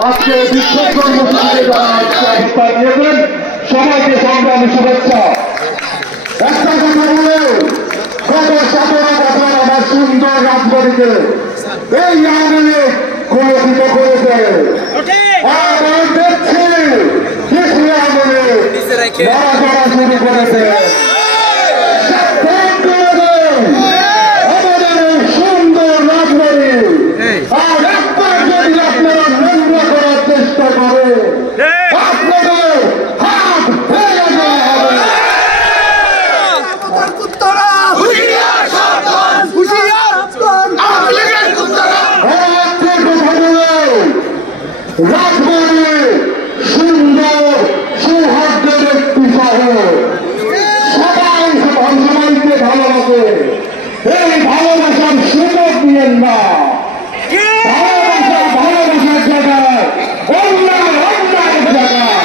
আজকে বিক্ষোভ কর্মসূচিতে যারা অবস্থান নিয়েছেন সবাইকে সংগ্রামী শুভেচ্ছা। একটা কথা বলে গত 17 বছর আমার সুন্দর রাজবাড়িকে এই আন্দোলনে কলঙ্কিত করেছে। আর দেখছি কৃষি আন্দোলনে নড়াচড়া শুরু করেছে। আমাদের এই সুন্দর রাজবাড়ি আর একবার যদি আপনারা নিম্ন করার চেষ্টা করে আপনাদের হাত ভেঙে দেওয়া হবে। রাজবাড়ি সুন্দর সৌহার্দ্যের একটি শহর, সবাই সবাইকে ভালোবাসে। এই ভালোবাসার সুযোগ দিয়েন না। ভালোবাসার জায়গায় অন্যায় অন্যায়ের জায়গায়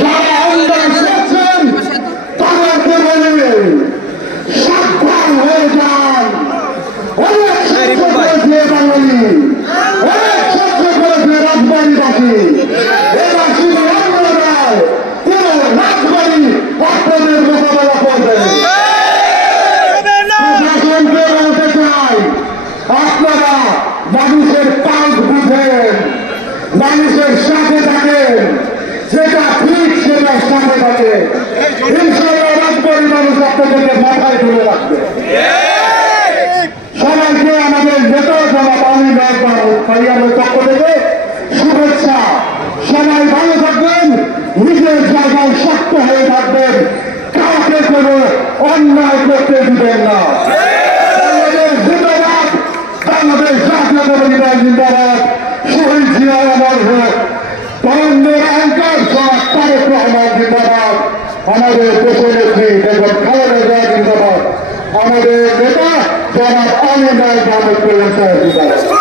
যারা অন্যায় করছেন তাদেরকে বলে সাবধান হয়ে যান। অনেক সহ্য করেছে বাঙালি, অনেক সহ্য করেছে রাজবাড়িবাসী। এরা শুধু অন্য নয়, পুরো রাজবাড়ি আপনাদের মোকাবেলা করবে। প্রশাসনকে বলতে চাই, আপনারা মানুষের পাঁচ বুঝেন, মানুষের সাথে থাকেন, যেটা ঠিক সেটার সাথে থাকে। ইনশাআল্লাহ রাজবাড়ির মানুষ আপনাদেরকে মাথায় তুলে রাখবে। সবাইকে আমাদের নেতা জনাব আমির ফাইয়ামের পক্ষ থেকে শুভেচ্ছা। সবাই ভালো থাকবেন, নিজের জায়গায় শক্ত হয়ে থাকবেন, কাউকে কোনো অন্যায় করতে দিবেন না। বাংলাদেশ জিন্দাবাদ, বাংলাদেশ জাতীয়তাবাদী দল জিন্দাবাদ, শহীদ জিয়া অমর হোক, তরুণদের অহংকার সব তারেক রহমান জিন্দাবাদ, আমাদের দেশের নেত্রী বেগম খালেদা জিয়া জিন্দাবাদ, আমাদের নেতা জনাব আমির ফারুক জিন্দাবাদ।